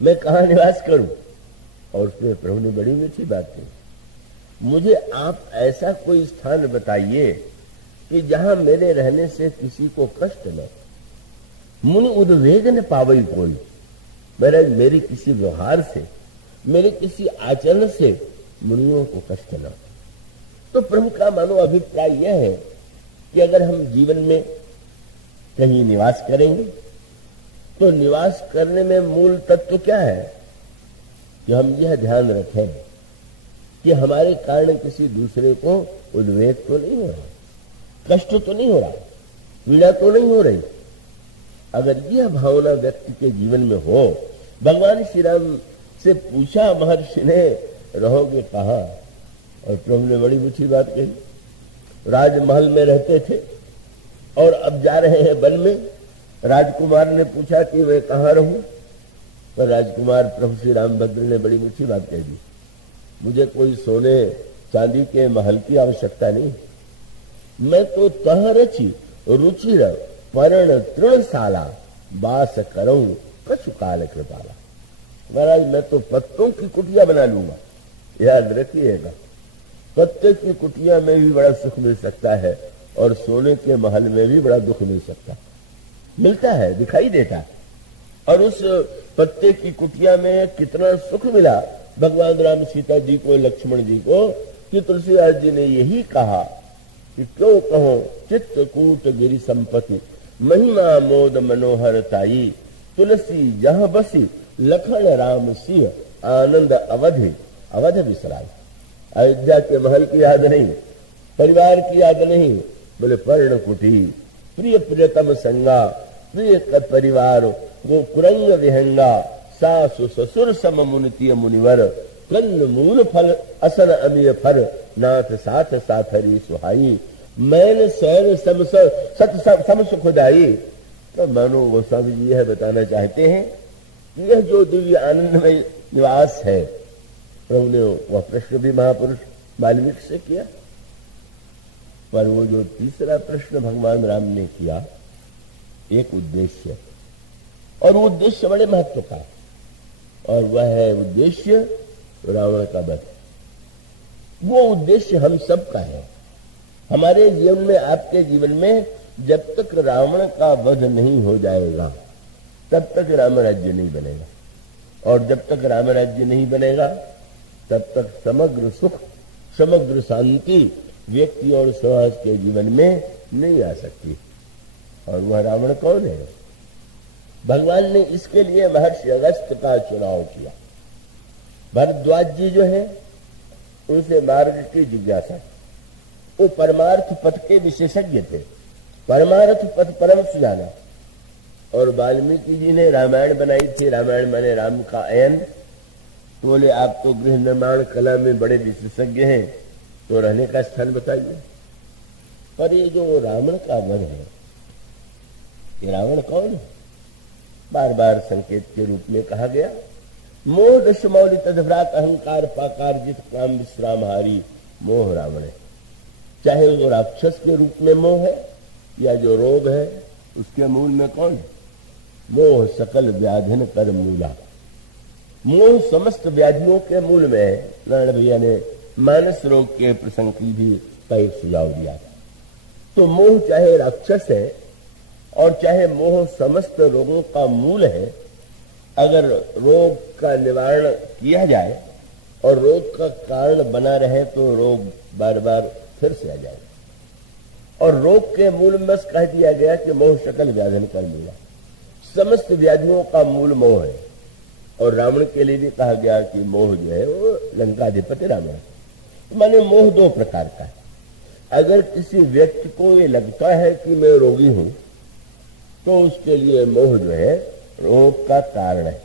मैं कहाँ निवास करूं? और उसमें प्रभु ने बड़ी मीठी बात की, मुझे आप ऐसा कोई स्थान बताइए कि जहां मेरे रहने से किसी को कष्ट न, मुनि उद्वेग न पावई कोई। मेरी किसी व्यवहार से, मेरे किसी आचरण से मुनियों को कष्ट न। तो प्रभु का मानो अभिप्राय यह है कि अगर हम जीवन में कहीं निवास करेंगे तो निवास करने में मूल तत्व क्या है कि हम यह ध्यान रखें कि हमारे कारण किसी दूसरे को उद्वेग तो नहीं हो रहा, कष्ट तो नहीं हो रहा, पीड़ा तो नहीं हो रही। अगर यह भावना व्यक्ति के जीवन में हो, भगवान श्री राम से पूछा महर्षि ने, रहोगे कहाँ? और प्रभु ने बड़ी मीठी बात कही, राजमहल में रहते थे और अब जा रहे हैं वन में। राजकुमार ने पूछा कि मैं कहाँ रहूं? पर राजकुमार प्रभु श्री रामभद्र ने बड़ी मीठी बात कह दी, मुझे कोई सोने चांदी के महल की आवश्यकता नहीं, मैं तो तह रची रुचिर पर्ण तृणशाला वास करूं कछु काल कृपाला। महाराज मैं तो पत्तों की कुटिया बना लूंगा। याद रखिएगा, पत्ते की कुटिया में भी बड़ा सुख मिल सकता है और सोने के महल में भी बड़ा दुख मिल सकता है, मिलता है, दिखाई देता है। और उस पत्ते की कुटिया में कितना सुख मिला भगवान राम सीता जी को, लक्ष्मण जी को, कि तुलसीदास जी ने यही कहा कि क्यों कहो चित्रकूट गिरि संपत्ति, महिमा मोद मनोहर ताई, तुलसी जहाँ बसी लखन राम सिंह आनंद अवधि अवध विसराई। अयोध्या के महल की याद नहीं, परिवार की याद नहीं, बोले पर्ण कुटी प्रिय प्रियतम संगा, प्रिय परिवार वो कुरंग विहंगा, सासु ससुर सम मुनितीय मुनिवर, कंद मूल फल असन अमीय फर, नाथ साथ साथरी सुहाई, मैंने सैन सम सुखदाई। तो मानो गोस्वामी जी यह बताना चाहते हैं कि यह जो दिव्य आनंद में निवास है, प्रभु ने वह प्रश्न भी महापुरुष वाल्मीकि से किया, पर वो जो तीसरा प्रश्न भगवान राम ने किया, एक उद्देश्य, और वो उद्देश्य बड़े महत्व का है, और वह है उद्देश्य रावण का वध। वो उद्देश्य हम सब का है। हमारे जीवन में, आपके जीवन में जब तक रावण का वध नहीं हो जाएगा तब तक राम राज्य नहीं बनेगा, और जब तक राम राज्य नहीं बनेगा तब तक समग्र सुख, समग्र शांति व्यक्ति और समाज के जीवन में नहीं आ सकती। और वह रावण कौन है? भगवान ने इसके लिए महर्षि अगस्त्य का चुनाव किया। भरद्वाज जी जो है उनसे मार्ग की जिज्ञासा, वो परमार्थ पथ के विशेषज्ञ थे, परमार्थ पथ परम सुजाना। और वाल्मीकि जी ने रामायण बनाई थी, रामायण माने राम का अयन। तो बोले आप तो गृह निर्माण कला में बड़े विशेषज्ञ हैं, तो रहने का स्थान बताइए। पर ये जो रावण का वध है, ये रावण कौन है? बार बार संकेत के रूप में कहा गया, मोह दशमौलि तदभ्रात अहंकार पाकारजित काम विश्रामहारी, मोह रावण है। चाहे वो राक्षस के रूप में मोह है या जो रोग है उसके मूल में कौन है? मोह सकल व्याधिन कर मूला, मोह समस्त व्याधियों के मूल में है। नारायण भैया ने मानस रोग के प्रसंग की भी का एक सुझाव दिया। तो मोह चाहे राक्षस है और चाहे मोह समस्त रोगों का मूल है, अगर रोग का निवारण किया जाए और रोग का कारण बना रहे तो रोग बार बार फिर से आ जाए। और रोग के मूल में कह दिया गया कि मोह सकल व्याधन कर मूला, समस्त व्याधियों का मूल मोह है। और रावण के लिए भी कहा गया कि मोह जो है वो लंकाधिपति रावण। माने मोह दो प्रकार का है। अगर किसी व्यक्ति को ये लगता है कि मैं रोगी हूं, तो उसके लिए मोह जो है रोग का कारण है।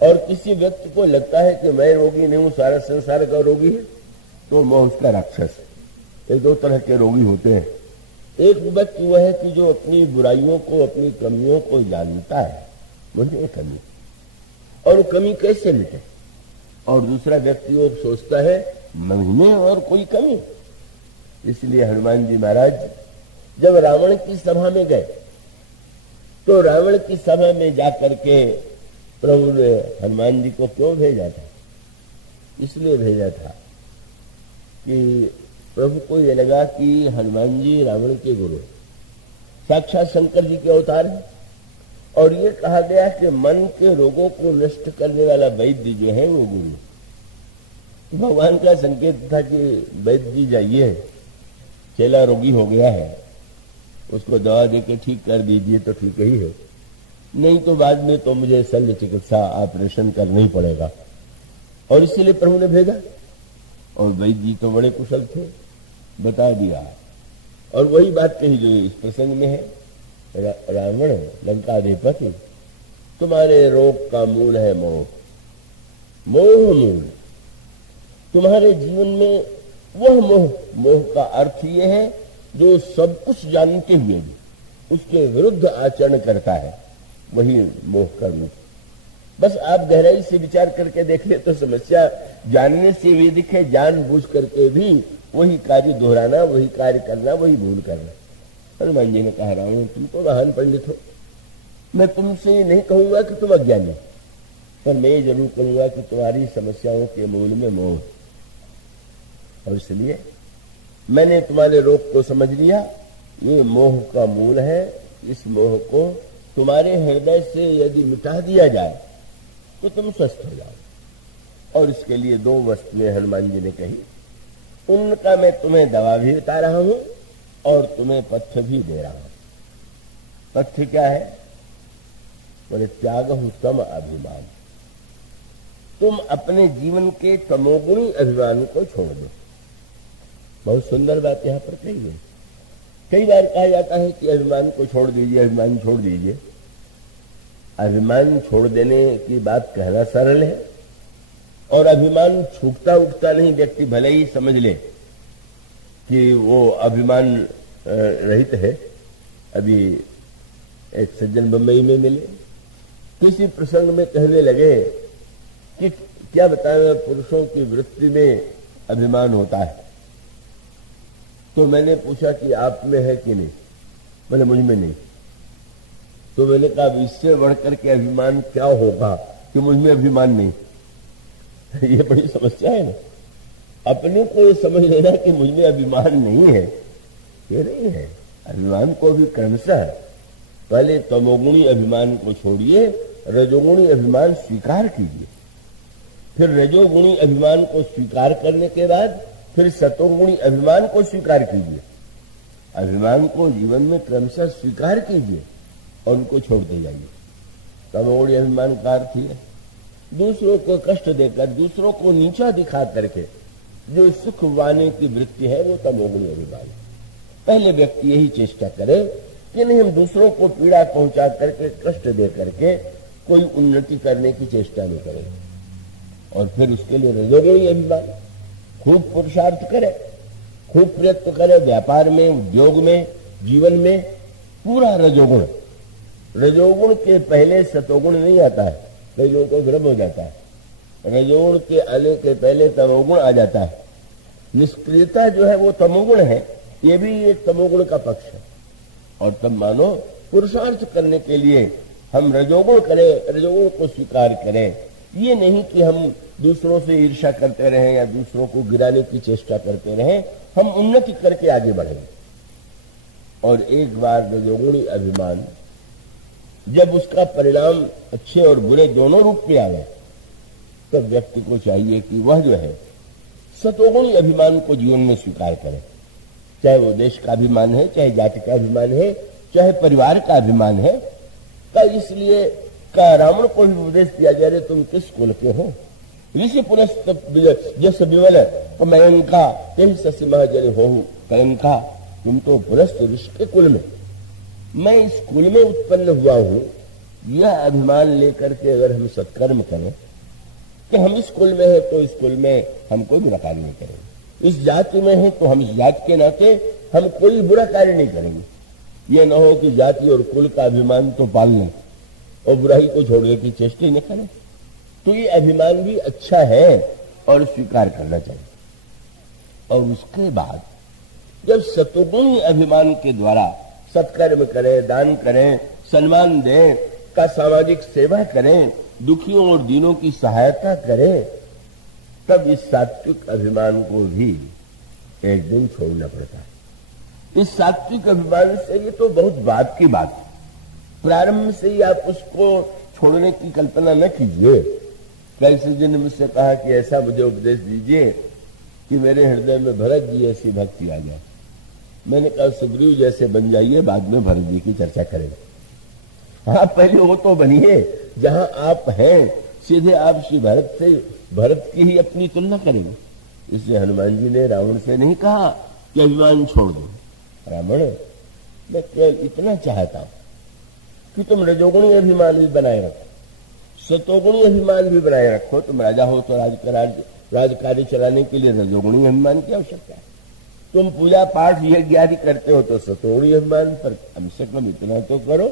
और किसी व्यक्ति को लगता है कि मैं रोगी नहीं हूं, सारा संसार का रोगी है, तो मोह उसका राक्षस है। ये दो तरह के रोगी होते हैं। एक व्यक्ति वह है कि जो अपनी बुराइयों को, अपनी कमियों को जानता है, मुझे कमी, और वो कमी कैसे मिटे। और दूसरा व्यक्ति वो सोचता है में और कोई कमी। इसलिए हनुमान जी महाराज जब रावण की सभा में गए, तो रावण की सभा में जाकर के प्रभु ने हनुमान जी को क्यों भेजा था? इसलिए भेजा था कि प्रभु को ये लगा कि हनुमान जी रावण के गुरु, साक्षात शंकर जी के अवतार हैं, और ये कहा गया कि मन के रोगों को नष्ट करने वाला वैद्य जो है वो गुरु। तो भगवान का संकेत था कि वैद्य जी जाइए, चेला रोगी हो गया है, उसको दवा देकर ठीक कर दीजिए तो ठीक ही है, नहीं तो बाद में तो मुझे शल्य चिकित्सा ऑपरेशन करना ही पड़ेगा। और इसीलिए प्रभु ने भेजा, और वैद्य जी तो बड़े कुशल थे, बता दिया। और वही बात कही जो इस प्रसंग में है, रावण लंकाधिपति, तुम्हारे रोग का मूल है मोह, मोह मूल। तुम्हारे जीवन में वह मोह, मोह का अर्थ यह है जो सब कुछ जानते हुए भी उसके विरुद्ध आचरण करता है, वही मोह का रूप। बस आप गहराई से विचार करके देख ले तो समस्या जानने से वैदिक है, जानबूझ करके भी वही कार्य दोहराना, वही कार्य करना, वही भूल करना। हनुमान जी ने कहा, रावण तुम तो महान पंडित हो, मैं तुमसे नहीं कहूंगा कि तुम अज्ञानी, पर मैं ये जरूर कहूंगा कि तुम्हारी समस्याओं के मूल में मोह, और इसलिए मैंने तुम्हारे रोग को समझ लिया, ये मोह का मूल है। इस मोह को तुम्हारे हृदय से यदि मिटा दिया जाए तो तुम स्वस्थ हो जाओ। और इसके लिए दो वस्तुएं हनुमान जी ने कही, उनका मैं तुम्हें दवा भी बता रहा हूं और तुम्हें पथ्य भी दे रहा हूं। पथ्य क्या है? बोले त्यागहु तम अभिमान, तुम अपने जीवन के तमोगुणी अभिमान को छोड़ दो। बहुत सुंदर बात यहां पर कही है। कई बार कहा जाता है कि अभिमान को छोड़ दीजिए, अभिमान छोड़ दीजिए। अभिमान छोड़ देने की बात कहना सरल है, और अभिमान छूटता उठता नहीं। व्यक्ति भले ही समझ ले कि वो अभिमान रहित है। अभी एक सज्जन बम्बई में मिले, किसी प्रसंग में कहने लगे कि क्या बताएं, पुरुषों की वृत्ति में अभिमान होता है। तो मैंने पूछा कि आप में है कि नहीं? बोले मुझ में नहीं। तो मैंने कहा इससे बढ़कर के अभिमान क्या होगा कि मुझ में अभिमान नहीं। ये बड़ी समस्या है ना। अपने को ये समझ लेना कि मुझ में अभिमान नहीं है, ये नहीं है। अभिमान को भी क्रमशः पहले तमोगुणी अभिमान को छोड़िए, रजोगुणी अभिमान स्वीकार कीजिए। फिर रजोगुणी अभिमान को स्वीकार करने के बाद फिर सतोगुणी अभिमान को स्वीकार कीजिए। अभिमान को जीवन में क्रमशः स्वीकार कीजिए और उनको छोड़ते जाइए। तमोगुणी अभिमान का अर्थ है दूसरों को कष्ट देकर, दूसरों को नीचा दिखा करके जो सुख पाने की वृत्ति है, वो तमोगुणी अभिमान। पहले व्यक्ति यही चेष्टा करे कि नहीं, हम दूसरों को पीड़ा पहुंचा करके, कष्ट दे करके कोई उन्नति करने की चेष्टा नहीं करें। और फिर उसके लिए रजोगुणी अभिमान, खूब पुरुषार्थ करे, खूब प्रयत्न करे, व्यापार में, उद्योग में, जीवन में, पूरा रजोगुण। रजोगुण के पहले सतोगुण नहीं आता है, कई लोगों को भ्रम हो जाता है। रजोगुण के आने के पहले तमोगुण आ जाता है। निष्क्रियता जो है वो तमोगुण है, ये भी एक तमोगुण का पक्ष है। और तब मानो पुरुषार्थ करने के लिए हम रजोगुण करें, रजोगुण को स्वीकार करें। ये नहीं कि हम दूसरों से ईर्ष्या करते रहें या दूसरों को गिराने की चेष्टा करते रहें, हम उन्नति करके आगे बढ़ेंगे। और एक बार रजोगुणी अभिमान जब उसका परिणाम अच्छे और बुरे दोनों रूप में आ गए, तो व्यक्ति को चाहिए कि वह जो है सतोगुणी अभिमान को जीवन में स्वीकार करे। चाहे वो देश का अभिमान है, चाहे जाति का अभिमान है, चाहे परिवार का अभिमान है। का इसलिए का रावण को भी उपदेश दिया जा रहे, तुम किस कुल के हो? ऋषि पुनस्त जस विमल मयंका तेहि ससिमा जल हो कलंका। तुम तो पुनस्त ऋषि के कुल में, मैं इस कुल में उत्पन्न हुआ हूं। यह अभिमान लेकर के अगर हम सत्कर्म करें कि हम इस कुल में है तो इस कुल में हम कोई बुरा कार्य नहीं करेंगे, इस जाति में है तो हम इस जाति के नाते हम कोई बुरा कार्य नहीं करेंगे। यह न हो कि जाति और कुल का अभिमान तो पाल लें और बुराई को छोड़ने की चेष्टा न करें। तो ये अभिमान भी अच्छा है और स्वीकार करना चाहिए। और उसके बाद जब सतोगुणी अभिमान के द्वारा सत्कर्म करें, दान करें, सम्मान दें, का सामाजिक सेवा करें, दुखियों और दीनों की सहायता करे, तब इस सात्विक अभिमान को भी एक दिन छोड़ना पड़ता है। इस सात्विक अभिमान से ये तो बहुत बाद की बात है, प्रारंभ से ही आप उसको छोड़ने की कल्पना न कीजिए। कैसे जी ने मुझसे कहा कि ऐसा मुझे उपदेश दीजिए कि मेरे हृदय में भरत जी ऐसी भक्ति आ जाए। मैंने कहा सुग्रीव जैसे बन जाइए, बाद में भरत जी की चर्चा करेंगे। हाँ, पहले वो तो बनिए जहां आप हैं, सीधे आप श्री भरत से, भरत की ही अपनी तुलना करेंगे। इसलिए हनुमान जी ने रावण से नहीं कहा कि अभिमान छोड़ दो। रावण, मैं केवल इतना चाहता हूं कि तुम रजोगुणी अभिमान भी बनाए रखो, सतोगुणी अभिमान भी बनाए रखो। तुम राजा हो तो राजकार्य चलाने के लिए रजोगुणी अभिमान की आवश्यकता है। तुम पूजा पाठ यज्ञ आदि करते हो तो सतोगुणी अभिमान, पर कम से कम इतना तो करो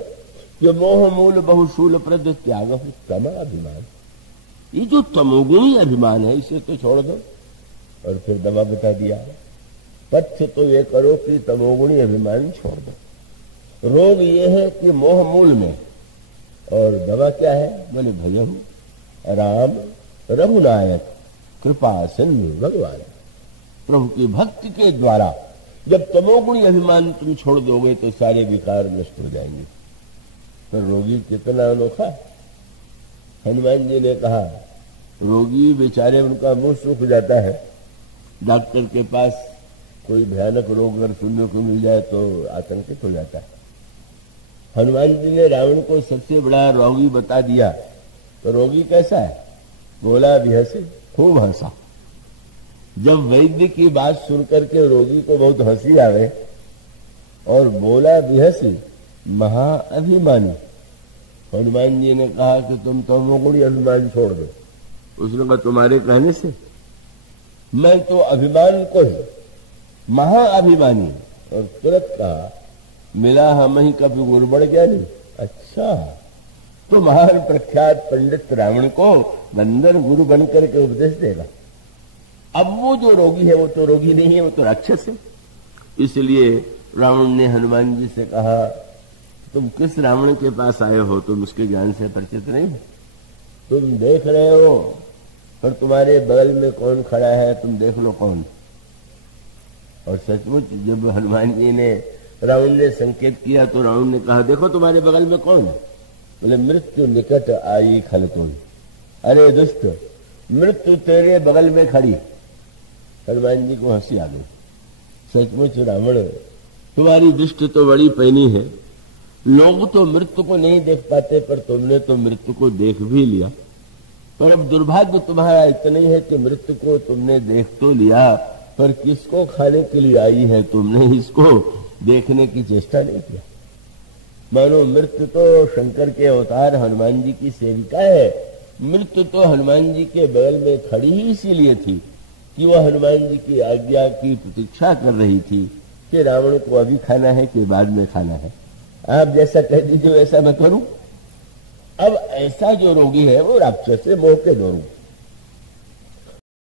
कि मोह मूल बहुशूल प्रद त्याग तम अभिमान। ये जो तमोगुणी अभिमान है इसे तो छोड़ दो। और फिर दवा बता दिया, पथ्य तो ये करो कि तमोगुणी अभिमान छोड़ दो। रोग ये है कि मोह मूल में, और दवा क्या है? बोले भयहु राम रघुनायक कृपा सिंधु भगवान। प्रभु की भक्ति के द्वारा जब तमोगुणी अभिमान तुम छोड़ दोगे तो सारे विकार नष्ट हो जाएंगे। तो रोगी कितना अनोखा। हनुमान जी ने कहा, रोगी बेचारे उनका मुंह सूख जाता है, डॉक्टर के पास कोई भयानक रोग अगर सुनने को मिल जाए तो आतंकित हो जाता है। हनुमान जी ने रावण को सबसे बड़ा रोगी बता दिया, तो रोगी कैसा है? बोला भी हंसी, खूब हंसा। जब वैद्य की बात सुनकर के रोगी को बहुत हंसी आवे और बोला भी हंसी, महाअभिमानी। हनुमान जी ने कहा कि तुम तमोगुणी अभिमान छोड़ दो। उसने कहा तुम्हारे कहने से? मैं तो अभिमान को ही महाअभिमानी। और तुरंत कहा, मिला हम ही कभी गुरु बढ़ गया नहीं। अच्छा, तो महान प्रख्यात पंडित रावण को बंदर गुरु बनकर के उपदेश देगा। अब वो जो रोगी है वो तो रोगी नहीं है, वो तो राक्षस है। इसलिए रावण ने हनुमान जी से कहा, तुम किस रावण के पास आए हो? तुम उसके ज्ञान से परिचित नहीं हो। तुम देख रहे हो, पर तुम्हारे बगल में कौन खड़ा है, तुम देख लो कौन। और सचमुच जब हनुमान जी ने, रावण ने संकेत किया तो रावण ने कहा, देखो तुम्हारे बगल में कौन है? बोले मृत्यु निकट आई खलतुन। अरे दुष्ट, मृत्यु तेरे बगल में खड़ी। हनुमान जी को हंसी आ गई। सचमुच रावण, तुम्हारी दृष्टि तो बड़ी पैनी है। लोग तो मृत्यु को नहीं देख पाते, पर तुमने तो मृत्यु को देख भी लिया। पर अब दुर्भाग्य तुम्हारा इतना ही है कि मृत्यु को तुमने देख तो लिया, पर किसको खाने के लिए आई है, तुमने इसको देखने की चेष्टा नहीं किया। मानो मृत्यु तो शंकर के अवतार हनुमान जी की सेविका है। मृत्यु तो हनुमान जी के बगल में खड़ी ही इसीलिए थी कि वह हनुमान जी की आज्ञा की प्रतीक्षा कर रही थी कि रावण को अभी खाना है कि बाद में खाना है। आप जैसा कह दीजिए वैसा मैं करूं। अब ऐसा जो रोगी है वो राक्षस से मोह के दो रूप